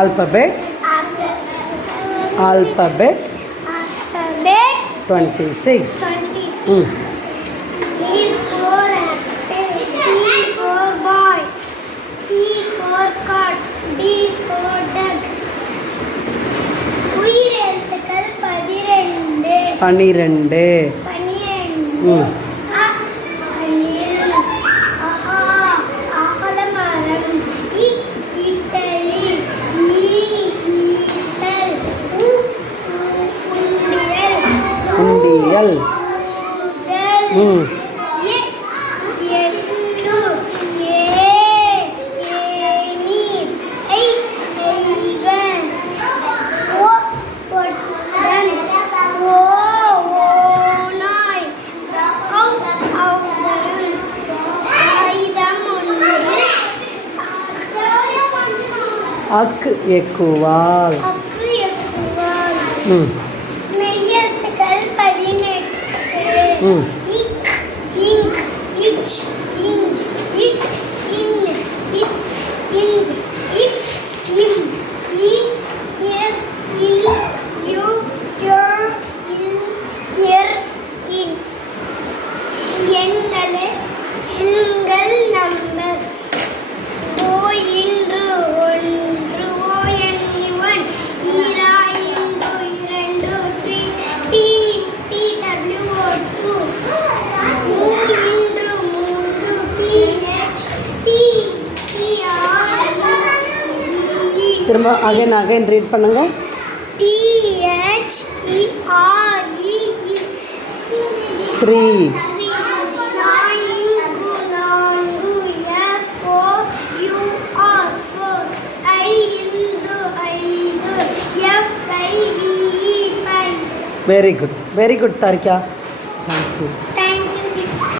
Alphabet. Alphabet. 26. E for apple. C for boy. C for cat. D for duck. உயிரெழுத்துக்கள் 12. 12. அ அணில். ஆலமரம். இட்டலி. ஈசல். உண்டியல். அக்கு எக்குவால். மெய்யெழுத்துக்கள் 18. இக் இங்க் இச் இஞ்ச் இட் இன் இத் இந்த் இட் இம் இ எர் இல் யு யர் இல் எர் இன். எண்கள் நம்பர்ஸ். ஓ இன்று 1, ஓ எண்ணி 1, ஈராயிண்டு 2, டி TWO 2, மூ இன்று 3, TH திரும்ப அகைன் ரீட் பண்ணுங்க. THERE 3. Very good, Tarika. Thank you.